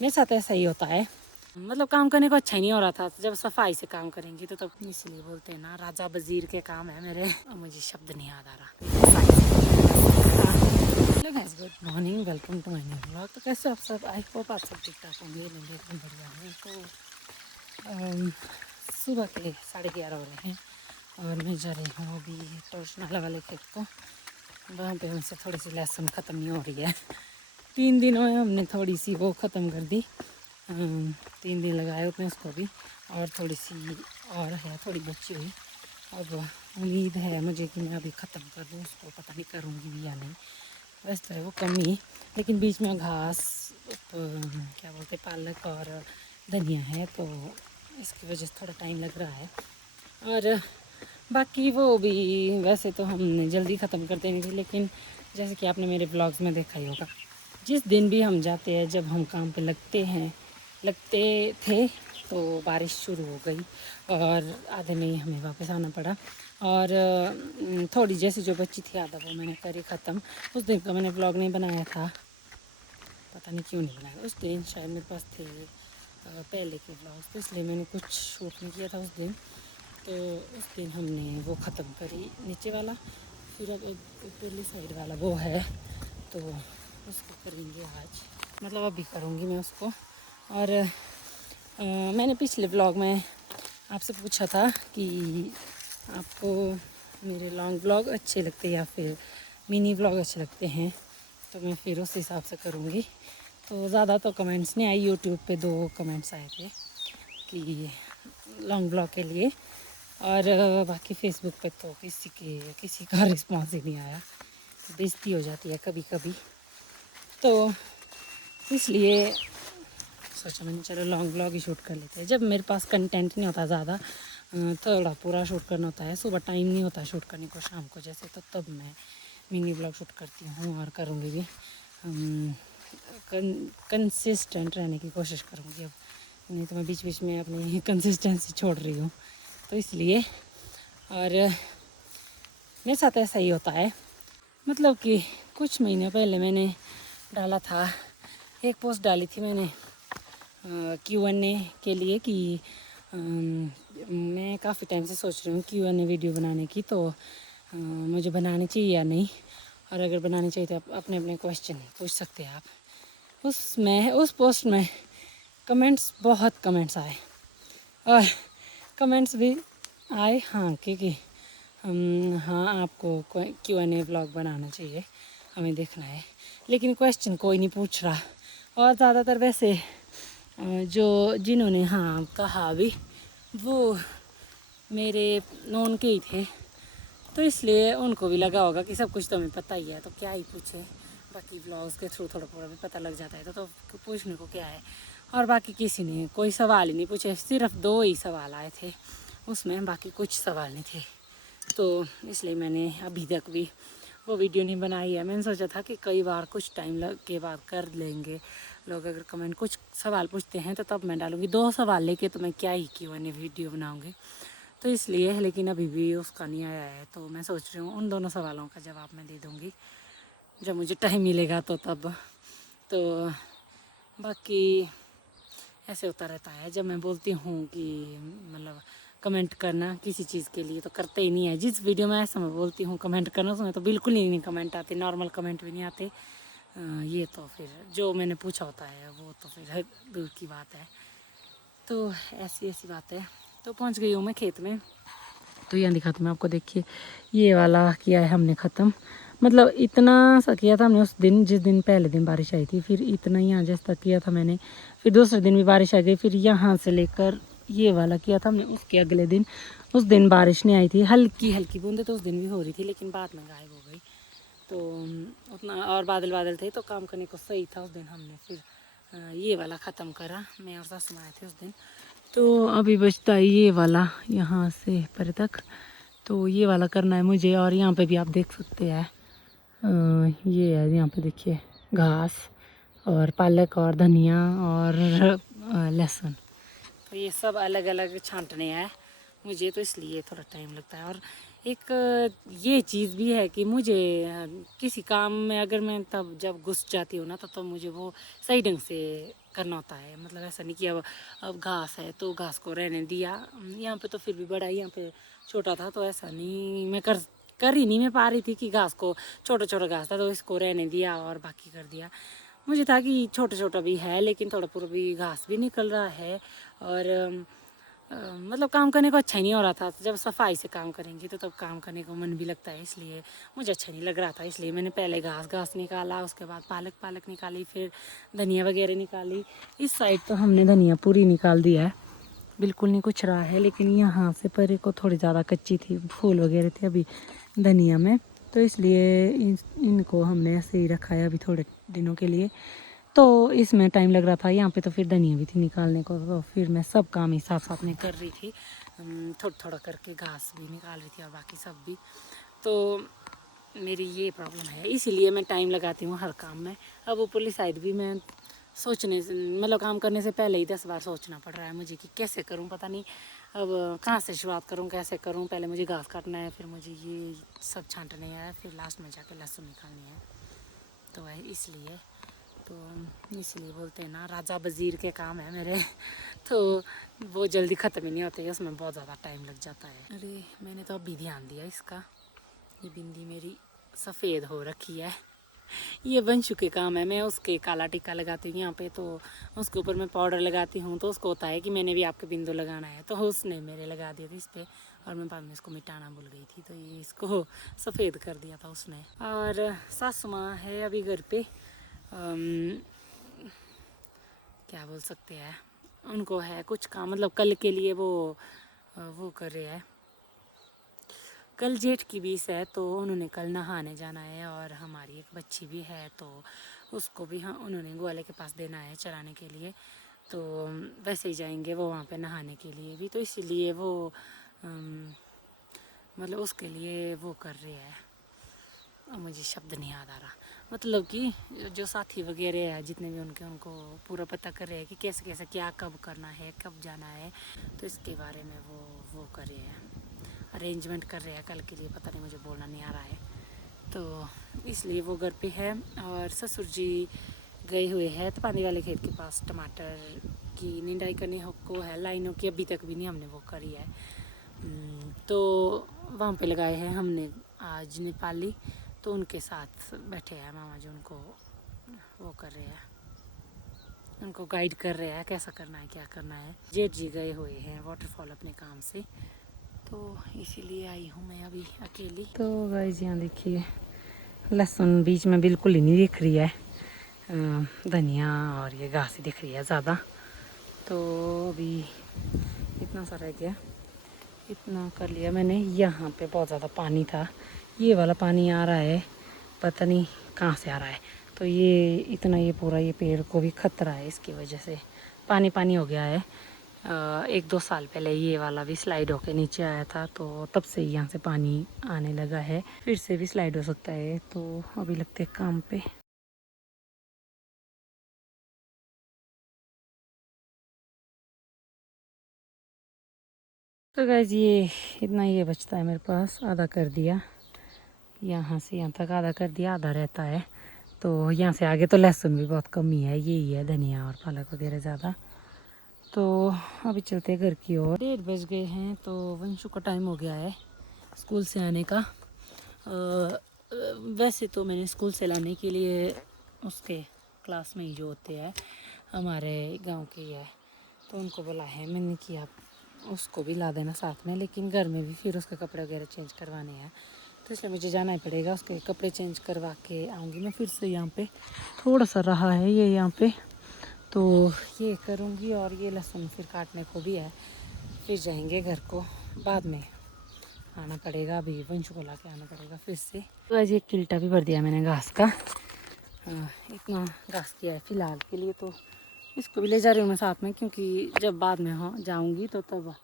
मेरे साथ ऐसा ही होता है, मतलब काम करने को अच्छा ही नहीं हो रहा था। जब सफाई से काम करेंगी तो तब, इसलिए बोलते हैं ना राजा वजीर के काम है मेरे। मुझे शब्द नहीं याद आ रहा। Hello guys, good morning, welcome to my new vlog. तो कैसे आप सब? आई होप आप सब ठीक ठाक होंगे। मैं भी एकदम बढ़िया हूँ। तो सुबह के 11:30 हो रहे हैं और मैं जा रही हूँ अभी टोर्च नाला वाले खेत को। वहाँ पे हमसे थोड़ी सी लहसुन ख़त्म नहीं हो रही है। 3 दिनों में हमने थोड़ी सी वो ख़त्म कर दी। 3 दिन लगाए उतने उसको भी, और थोड़ी सी और है, थोड़ी बची हुई। अब उम्मीद है मुझे कि मैं अभी ख़त्म कर दूँ उसको। पता नहीं करूँगी भी या नहीं। वैसे तो है वो कमी, लेकिन बीच में घास, क्या बोलते, पालक और धनिया है, तो इसकी वजह से थोड़ा टाइम लग रहा है। और बाकी वो भी वैसे तो हमने जल्दी ख़त्म कर देनी थी, लेकिन जैसे कि आपने मेरे ब्लॉग्स में देखा ही होगा, जिस दिन भी हम जाते हैं, जब हम काम पे लगते थे, तो बारिश शुरू हो गई और आधे में ही हमें वापस आना पड़ा। और थोड़ी जैसी जो बची थी आधा वो मैंने करी ख़त्म। उस दिन का मैंने ब्लॉग नहीं बनाया था, पता नहीं क्यों नहीं बनाया। उस दिन शायद मेरे पास थे पहले के ब्लॉग्स, तो इसलिए मैंने कुछ शूट नहीं किया था उस दिन। तो उस दिन हमने वो ख़त्म करी नीचे वाला, फिर अब ऊपरली साइड वाला वो है, तो उसको करेंगे आज, मतलब अभी करूँगी मैं उसको। और मैंने पिछले व्लॉग में आपसे पूछा था कि आपको मेरे लॉन्ग व्लॉग अच्छे लगते या फिर मिनी व्लॉग अच्छे लगते हैं, तो मैं फिर उस हिसाब से करूँगी। तो ज़्यादा तो कमेंट्स नहीं आई, यूट्यूब पे 2 कमेंट्स आए थे कि लॉन्ग व्लॉग के लिए, और बाकी फ़ेसबुक पे तो किसी का रिस्पॉन्स ही नहीं आया। बेइज्जती हो जाती है कभी कभी, तो इसलिए सोचा मैंने चलो लॉन्ग व्लॉग ही शूट कर लेते हैं। जब मेरे पास कंटेंट नहीं होता ज़्यादा, थोड़ा पूरा शूट करना होता है, सुबह टाइम नहीं होता शूट करने को, शाम को जैसे, तो तब मैं मिनी व्लॉग शूट करती हूँ और करूँगी भी। कंसिस्टेंट रहने की कोशिश करूँगी अब, नहीं तो मैं बीच बीच में अपनी कंसिस्टेंसी छोड़ रही हूँ, तो इसलिए। और मेरे साथ ऐसा ही होता है, मतलब कि कुछ महीने पहले मैंने डाला था, एक पोस्ट डाली थी मैंने Q&A के लिए कि मैं काफ़ी टाइम से सोच रही हूँ Q&A वीडियो बनाने की, तो मुझे बनानी चाहिए या नहीं, और अगर बनानी चाहिए तो आप अपने अपने क्वेश्चन पूछ सकते हैं आप। उस पोस्ट में बहुत कमेंट्स आए, और कमेंट्स भी आए हाँ क्योंकि हाँ आपको Q&A व्लॉग बनाना चाहिए, हमें देखना है, लेकिन क्वेश्चन कोई नहीं पूछ रहा। और ज़्यादातर वैसे जो जिन्होंने हाँ कहा भी, वो मेरे नॉन के ही थे, तो इसलिए उनको भी लगा होगा कि सब कुछ तो हमें पता ही है, तो क्या ही पूछे। बाकी व्लॉग्स के थ्रू थोड़ा थोड़ा भी पता लग जाता है, तो पूछने को क्या है। और बाकी किसी ने कोई सवाल ही नहीं पूछे, सिर्फ 2 ही सवाल आए थे उसमें, बाकी कुछ सवाल नहीं थे। तो इसलिए मैंने अभी तक भी वो वीडियो नहीं बनाई है। मैंने सोचा था कि कई बार कुछ टाइम लग के बाद कर लेंगे, लोग अगर कमेंट कुछ सवाल पूछते हैं तो तब मैं डालूँगी। 2 सवाल लेके तो मैं क्या ही Q&A वीडियो बनाऊँगी, तो इसलिए। लेकिन अभी भी उसका नहीं आया है, तो मैं सोच रही हूँ उन दोनों सवालों का जवाब मैं दे दूँगी जब मुझे टाइम मिलेगा, तो तब। तो बाकी ऐसे होता रहता है, जब मैं बोलती हूँ कि मतलब कमेंट करना किसी चीज़ के लिए, तो करते ही नहीं है। जिस वीडियो में ऐसा मैं बोलती हूँ कमेंट करना, उसमें तो बिल्कुल ही नहीं कमेंट आते, नॉर्मल कमेंट भी नहीं आते। ये तो फिर जो मैंने पूछा होता है वो तो फिर दूर की बात है। तो ऐसी ऐसी बात है। तो पहुँच गई हूँ मैं खेत में, तो यहाँ दिखाती हूँ आपको। देखिए ये वाला किया है हमने ख़त्म, मतलब इतना सा किया था हमने उस दिन, जिस दिन पहले दिन बारिश आई थी, फिर इतना ही यहाँ जैसे तक किया था मैंने। फिर दूसरे दिन भी बारिश आ गई, फिर यहाँ से लेकर ये वाला किया था हमने उसके अगले दिन। उस दिन बारिश नहीं आई थी, हल्की हल्की बूंदें तो उस दिन भी हो रही थी, लेकिन बाद में गायब हो गई। तो उतना, और बादल बादल थे तो काम करने को सही था उस दिन। हमने फिर ये वाला ख़त्म करा, मैं और सासू माँ आए थे उस दिन। तो अभी बचता है ये वाला यहाँ से परे तक, तो ये वाला करना है मुझे। और यहाँ पे भी आप देख सकते हैं ये है, यहाँ पे देखिए घास और पालक और धनिया और लहसुन, तो ये सब अलग अलग छांटने हैं मुझे, तो इसलिए थोड़ा टाइम लगता है। और एक ये चीज़ भी है कि मुझे किसी काम में अगर मैं तब जब घुस जाती हूँ ना, तो मुझे वो सही ढंग से करना होता है। मतलब ऐसा नहीं कि अब घास है तो घास को रहने दिया। यहाँ पे तो फिर भी बड़ा ही, यहाँ पे छोटा था तो ऐसा नहीं मैं कर ही नहीं मैं पा रही थी कि घास को, छोटा छोटा घास था तो इसको रहने दिया और बाकी कर दिया। मुझे था कि छोटा छोटा भी है लेकिन थोड़ा पूरा भी घास भी निकल रहा है और मतलब काम करने को अच्छा ही नहीं हो रहा था। जब सफाई से काम करेंगे तो तब काम करने को मन भी लगता है, इसलिए मुझे अच्छा नहीं लग रहा था। इसलिए मैंने पहले घास निकाला, उसके बाद पालक निकाली, फिर धनिया वगैरह निकाली। इस साइड तो हमने धनिया पूरी निकाल दिया है, बिल्कुल नहीं कुछ रहा है, लेकिन यहाँ से परे को थोड़ी ज़्यादा कच्ची थी, फूल वगैरह थे अभी धनिया में, तो इसलिए इनको हमने ऐसे ही रखा है अभी थोड़े दिनों के लिए। तो इसमें टाइम लग रहा था। यहाँ पे तो फिर धनिया भी थी निकालने को, तो फिर मैं सब काम ही साथ साथ में कर रही थी, थोड़ा थोड़ा करके घास भी निकाल रही थी और बाकी सब भी। तो मेरी ये प्रॉब्लम है, इसीलिए मैं टाइम लगाती हूँ हर काम में। अब ऊपरली साइड भी मैं सोचने से, मतलब काम करने से पहले ही 10 बार सोचना पड़ रहा है मुझे कि कैसे करूँ, पता नहीं अब कहाँ से शुरुआत करूँ, कैसे करूँ। पहले मुझे घास काटना है, फिर मुझे ये सब छांटना है, फिर लास्ट में जाके लहसुन निकालनी है। तो इसलिए बोलते हैं ना, राजा वज़ीर के काम है मेरे तो वो जल्दी ख़त्म ही नहीं होते, उसमें बहुत ज़्यादा टाइम लग जाता है। अरे मैंने तो अभी ध्यान दिया इसका, ये बिंदी मेरी सफ़ेद हो रखी है। ये वंशु के काम है, मैं उसके काला टिक्का लगाती हूँ यहाँ पे, तो उसके ऊपर मैं पाउडर लगाती हूँ, तो उसको होता है कि मैंने भी आपके बिंदु लगाना है, तो उसने मेरे लगा दिए थे इस पर, और मैं बाद में इसको मिटाना भूल गई थी, तो ये इसको सफ़ेद कर दिया था उसने। और सासू माँ है अभी घर पे, क्या बोल सकते हैं, उनको है कुछ काम, मतलब कल के लिए वो कर रहे हैं। कल जेठ की 20 है, तो उन्होंने कल नहाने जाना है, और हमारी एक बच्ची भी है तो उसको भी उन्होंने ग्वाले के पास देना है चराने के लिए, तो वैसे ही जाएंगे वो वहाँ पे नहाने के लिए भी, तो इसीलिए वो मतलब उसके लिए वो कर रहे हैं। अब मुझे शब्द नहीं याद आ रहा, मतलब कि जो साथी वगैरह है जितने भी उनको पूरा पता कर रहे हैं कि कैसे कैसे क्या कब करना है, कब जाना है, तो इसके बारे में वो कर रहे हैं, अरेंजमेंट कर रहे हैं कल के लिए। पता नहीं, मुझे बोलना नहीं आ रहा है, तो इसलिए वो घर पे है। और ससुर जी गए हुए हैं तो पानी वाले खेत के पास टमाटर की निंदाई करने को है, लाइनों की अभी तक भी नहीं हमने वो करी है, तो वहाँ पे लगाए हैं हमने आज नेपाली, तो उनके साथ बैठे हैं मामा जी, उनको वो कर रहे हैं, उनको गाइड कर रहे हैं कैसा करना है क्या करना है। जेठ जी गए हुए हैं वाटरफॉल अपने काम से, तो इसीलिए आई हूँ मैं अभी अकेली। तो गाइस यहाँ देखिए, लहसुन बीच में बिल्कुल ही नहीं दिख रही है, धनिया और ये घास ही दिख रही है ज़्यादा। तो अभी इतना सा रह गया, इतना कर लिया मैंने। यहाँ पे बहुत ज़्यादा पानी था, ये वाला पानी आ रहा है, पता नहीं कहाँ से आ रहा है, तो ये इतना, ये पूरा ये पेड़ को भी खतरा है, इसकी वजह से पानी पानी हो गया है। 1-2 साल पहले ये वाला भी स्लाइड होके नीचे आया था, तो तब से यहाँ से पानी आने लगा है, फिर से भी स्लाइड हो सकता है, तो अभी लगते हैं काम पे। तो गाइस ये इतना ये बचता है मेरे पास, आधा कर दिया, यहाँ से यहाँ तक आधा कर दिया, आधा रहता है। तो यहाँ से आगे तो लहसुन भी बहुत कम ही है, यही है धनिया और पालक वगैरह ज़्यादा। तो अभी चलते हैं घर की ओर। 1:30 बज गए हैं, तो वंशु का टाइम हो गया है स्कूल से आने का। वैसे तो मैंने स्कूल से लाने के लिए उसके क्लास में ही जो होते हैं हमारे गांव के ही है, तो उनको बोला है मैंने कि आप उसको भी ला देना साथ में, लेकिन घर में भी फिर उसके कपड़े वगैरह चेंज करवाने हैं, तो इसलिए मुझे जाना ही पड़ेगा। उसके कपड़े चेंज करवा के आऊँगी मैं फिर से। यहाँ पे थोड़ा सा रहा है ये यहाँ पे, तो ये करूँगी, और ये लहसुन फिर काटने को भी है, फिर जाएंगे घर को, बाद में आना पड़ेगा, अभी वंशु को ला के आना पड़ेगा फिर से। तो आज एक किल्टा भी भर दिया मैंने घास का, इतना घास किया है फ़िलहाल के लिए, तो इसको भी ले जा रही हूँ मैं साथ में, क्योंकि जब बाद में हो जाऊँगी तो तब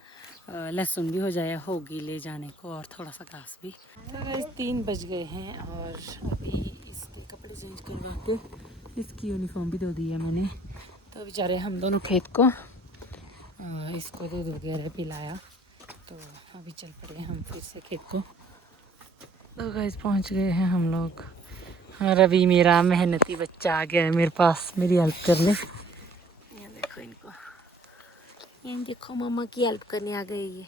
लहसुन भी हो जाए होगी ले जाने को, और थोड़ा सा घास भी। तो गाइस 3 बज गए हैं, और अभी इसके कपड़े चेंज करवा के इसकी यूनिफॉर्म भी धो दी है मैंने, तो अभी जा रहे हैं हम दोनों खेत को, इसको दूध वगैरह पिलाया, तो अभी चल पड़े हम फिर से खेत को। तो गाइस पहुंच गए हैं हम लोग, और अभी मेरा मेहनती बच्चा आ गया है मेरे पास मेरी हेल्प करने। ये देखो मम्मा की हेल्प करने आ गई है।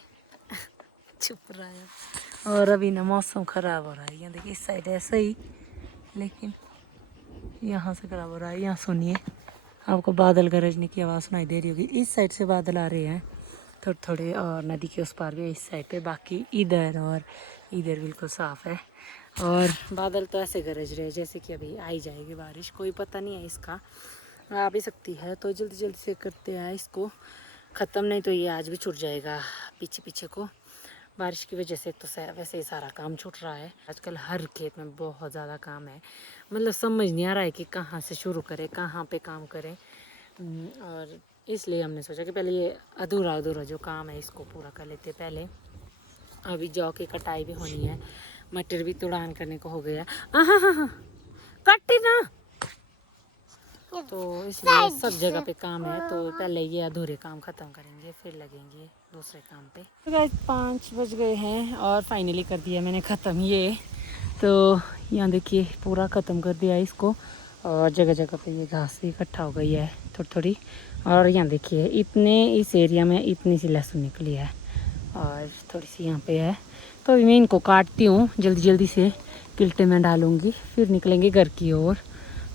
चुप रहा है। और अभी ना मौसम ख़राब हो रहा है। यहाँ देखिए इस साइड ऐसा ही, लेकिन यहाँ से ख़राब हो रहा है। यहाँ सुनिए, आपको बादल गरजने की आवाज़ सुनाई दे रही होगी। इस साइड से बादल आ रहे हैं थोड़े थोड़े, और नदी के उस पार भी इस साइड पे, बाकी इधर और इधर बिल्कुल साफ़ है। और बादल तो ऐसे गरज रहे हैं जैसे कि अभी आई जाएगी बारिश, कोई पता नहीं है इसका, आ भी सकती है। तो जल्दी जल्दी से करते हैं इसको ख़त्म, नहीं तो ये आज भी छूट जाएगा पीछे पीछे को। बारिश की वजह से तो वैसे ही सारा काम छूट रहा है। आजकल हर खेत में बहुत ज़्यादा काम है, मतलब समझ नहीं आ रहा है कि कहाँ से शुरू करें, कहाँ पे काम करें। और इसलिए हमने सोचा कि पहले ये अधूरा अधूरा जो काम है इसको पूरा कर लेते पहले। अभी जौ की कटाई भी होनी है, मटर भी तुड़ान करने को हो गया। हाँ हाँ हाँ हाँ, कट्टी ना, तो इसलिए सब जगह पे काम है। तो पहले ये अधूरे काम ख़त्म करेंगे, फिर लगेंगे दूसरे काम पे। तो गाइस 5 बज गए हैं और फाइनली कर दिया मैंने ख़त्म ये। तो यहाँ देखिए पूरा ख़त्म कर दिया इसको, और जगह जगह पे ये घास भी इकट्ठा हो गई है थोड़ी थोड़ी। और यहाँ देखिए इतने इस एरिया में इतनी सी लहसुन निकली है, और थोड़ी सी यहाँ पे है। तो अभी मैं इनको काटती हूँ जल्दी जल्दी से, किल्टे में डालूँगी, फिर निकलेंगे घर की ओर।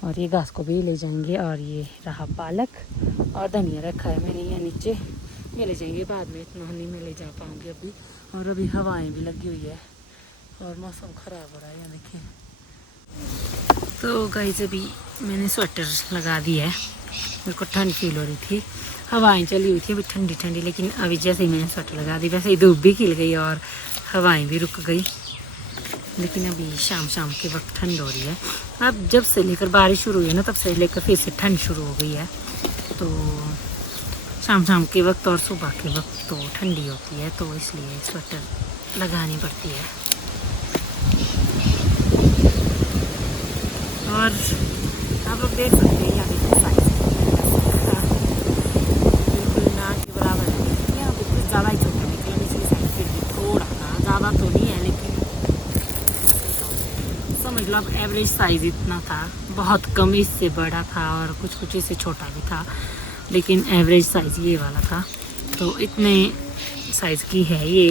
और ये घास को भी ले जाएंगे। और ये रहा पालक और धनिया रखा है मैंने यहाँ नीचे, ये ले जाएंगे बाद में, इतना नहीं मैं ले जा पाऊँगी अभी। और अभी हवाएं भी लगी हुई है और मौसम ख़राब हो रहा है यहाँ देखिए। तो गाइस अभी मैंने स्वेटर लगा दिया है, मेरे को ठंड फील हो रही थी, हवाएं चली हुई थी अभी ठंडी ठंडी, लेकिन अभी जैसे ही मैंने स्वेटर लगा दी वैसे ही धूप भी खिल गई और हवाएं भी रुक गई। लेकिन अभी शाम शाम के वक्त ठंड हो रही है। अब जब से लेकर बारिश शुरू हुई है ना, तब से लेकर फिर से ठंड शुरू हो गई है। तो शाम शाम के वक्त और सुबह के वक्त तो ठंडी होती है, तो इसलिए स्वेटर लगानी पड़ती है। और आप लोग देख सकते हैं यहाँ देखिए साइज बिल्कुल ना के बराबर है। यहाँ पे कुछ ज़्यादा ही छोटा निकला, निचली साइड फिर भी थोड़ा था, ज़्यादा तो नहीं है, लेकिन समझ लो अब एवरेज साइज़ इतना था। बहुत कम इससे बड़ा था और कुछ कुछ इससे छोटा भी था, लेकिन एवरेज साइज़ ये वाला था। तो इतने साइज़ की है ये।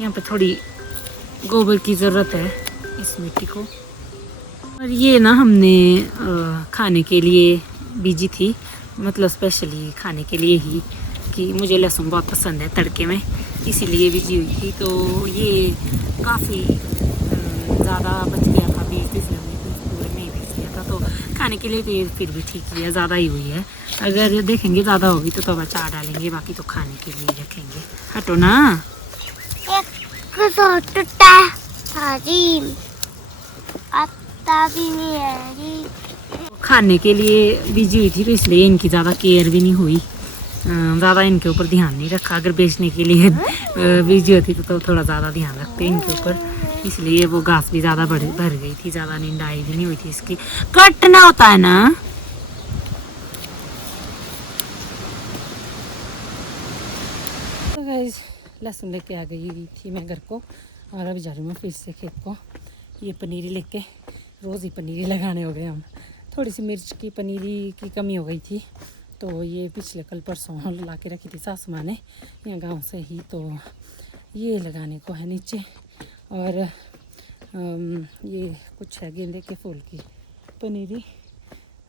यहाँ पे थोड़ी गोबर की ज़रूरत है इस मिट्टी को। और ये ना हमने खाने के लिए बीजी थी, मतलब स्पेशली खाने के लिए ही, कि मुझे लहसुन बहुत पसंद है तड़के में, इसीलिए बीजी हुई थी। तो ये काफ़ी ज़्यादा बच गया था बीज, इसलिए हमने पूरे में ही बीज दिया था। तो खाने के लिए फिर भी ठीक है, ज़्यादा ही हुई है। अगर देखेंगे ज़्यादा होगी तो अचार डालेंगे, बाकी तो खाने के लिए रखेंगे। हटो ना, भी नहीं है। खाने के लिए बीजी हुई थी तो इसलिए इनकी ज़्यादा केयर भी नहीं हुई, ज़्यादा इनके ऊपर ध्यान नहीं रखा। अगर बेचने के लिए बीजी होती तो थोड़ा ज़्यादा ध्यान रखते इनके ऊपर, इसलिए वो घास भी ज़्यादा भर गई थी, ज़्यादा निंदाई भी नहीं हुई थी इसकी। कटना होता है ना। तो गाइस लहसुन लेके आ गई थी मैं घर को, और अभी जा रही हूँ फिर से खेत को। ये पनीरी लेके, रोज़ ही पनीरी लगाने हो गए हम। थोड़ी सी मिर्च की पनीरी की कमी हो गई थी, तो ये पिछले कल परसों ला के रखी थी सासू माँ ने यहाँ गाँव से ही, तो ये लगाने को है नीचे। और ये कुछ है गेंदे के फूल की पनीरी,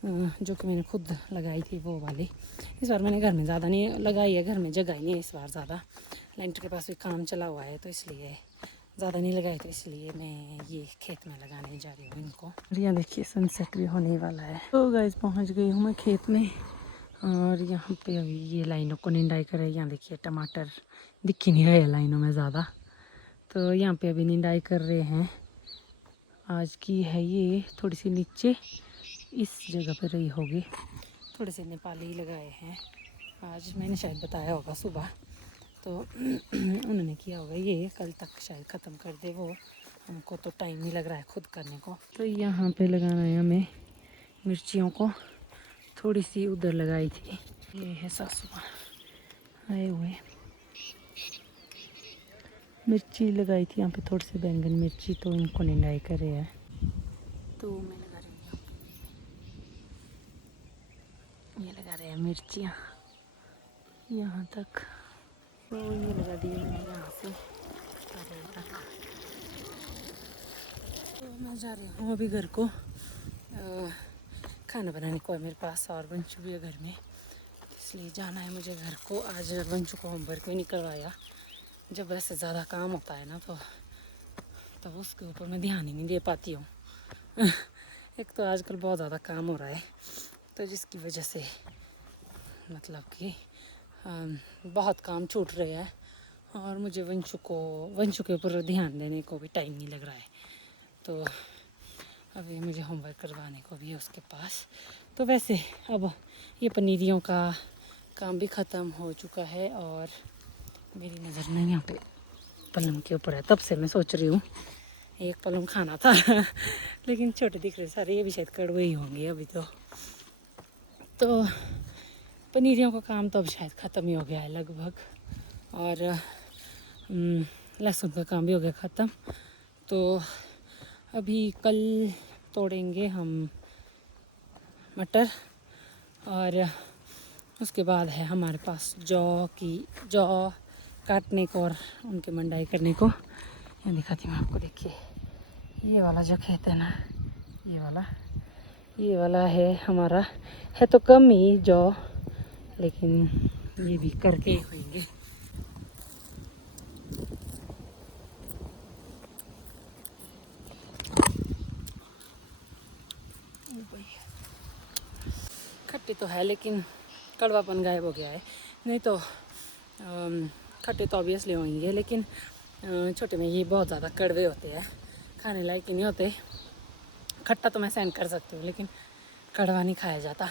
जो कि मैंने खुद लगाई थी वो वाली। इस बार मैंने घर में ज़्यादा नहीं लगाई है, घर में जगह ही नहीं है इस बार ज़्यादा, लेंटर के पास भी काम चला हुआ है, तो इसलिए ज़्यादा नहीं लगाई, तो इसलिए मैं ये खेत में लगाने जा रही हूँ इनको। और यहाँ देखिए सनसेट भी होने वाला है। तो गाइस पहुँच गई हूँ मैं खेत में, और यहाँ पे अभी ये लाइनों को निंदाई कर रहे हैं। यहाँ देखिए टमाटर दिख ही नहीं रहे लाइनों में ज़्यादा, तो यहाँ पे अभी निंदाई कर रहे हैं। आज की है ये थोड़ी सी नीचे इस जगह पर रही होगी, थोड़े से नेपाली लगाए हैं आज, मैंने शायद बताया होगा सुबह, तो उन्होंने किया होगा। ये कल तक शायद ख़त्म कर दे वो, हमको तो टाइम नहीं लग रहा है खुद करने को। तो यहाँ पे लगाना है हमें मिर्चियों को, थोड़ी सी उधर लगाई थी। ये है सासू माँ आए हुए, मिर्ची लगाई थी यहाँ पे, थोड़ी सी बैंगन मिर्ची, तो इनको निंदाई करे है। तो मैं लगा रही हूँ, ये लगा रहे हैं मिर्चियाँ। यहाँ तक। तो ये लगा दिए मैंने यहाँ से तक। तो मैं जा रही हूँ अभी घर को। खाना बनाने को है मेरे पास और वंशु भी है घर में, इसलिए जाना है मुझे घर को। आज वंशु को होमवर्क भी निकलवाया। जब वैसे ज़्यादा काम होता है ना तो तब उसके ऊपर मैं ध्यान ही नहीं दे पाती हूँ। एक तो आजकल बहुत ज़्यादा काम हो रहा है, तो जिसकी वजह से मतलब कि बहुत काम छूट रहे हैं और मुझे वंशु के ऊपर ध्यान देने को भी टाइम नहीं लग रहा है। तो अभी मुझे होमवर्क करवाने को भी है उसके पास। तो वैसे अब ये पनीरियों का काम भी ख़त्म हो चुका है और मेरी नज़र में यहाँ पे पलम के ऊपर है। तब से मैं सोच रही हूँ एक पलम खाना था लेकिन छोटे दिख रहे सारे, ये भी शायद कड़वे ही होंगे अभी तो पनीरियों का काम तो अब शायद ख़त्म ही हो गया है लगभग। और लहसुन का काम भी हो गया ख़त्म। तो अभी कल तोड़ेंगे हम मटर और उसके बाद है हमारे पास जौ काटने को और उनके मंडाई करने को। यहाँ दिखाती हूँ आपको, देखिए ये वाला जो खेत है ना, ये वाला है हमारा। है तो कम ही जौ, लेकिन ये भी करके ही होंगे। खट्टी तो है लेकिन कड़वापन गायब हो गया है। नहीं तो खट्टे तो ऑब्वियसली होंगे, लेकिन छोटे में ये बहुत ज़्यादा कड़वे होते हैं, खाने लायक ही नहीं होते। खट्टा तो मैं सहन कर सकती हूँ लेकिन कड़वा नहीं खाया जाता।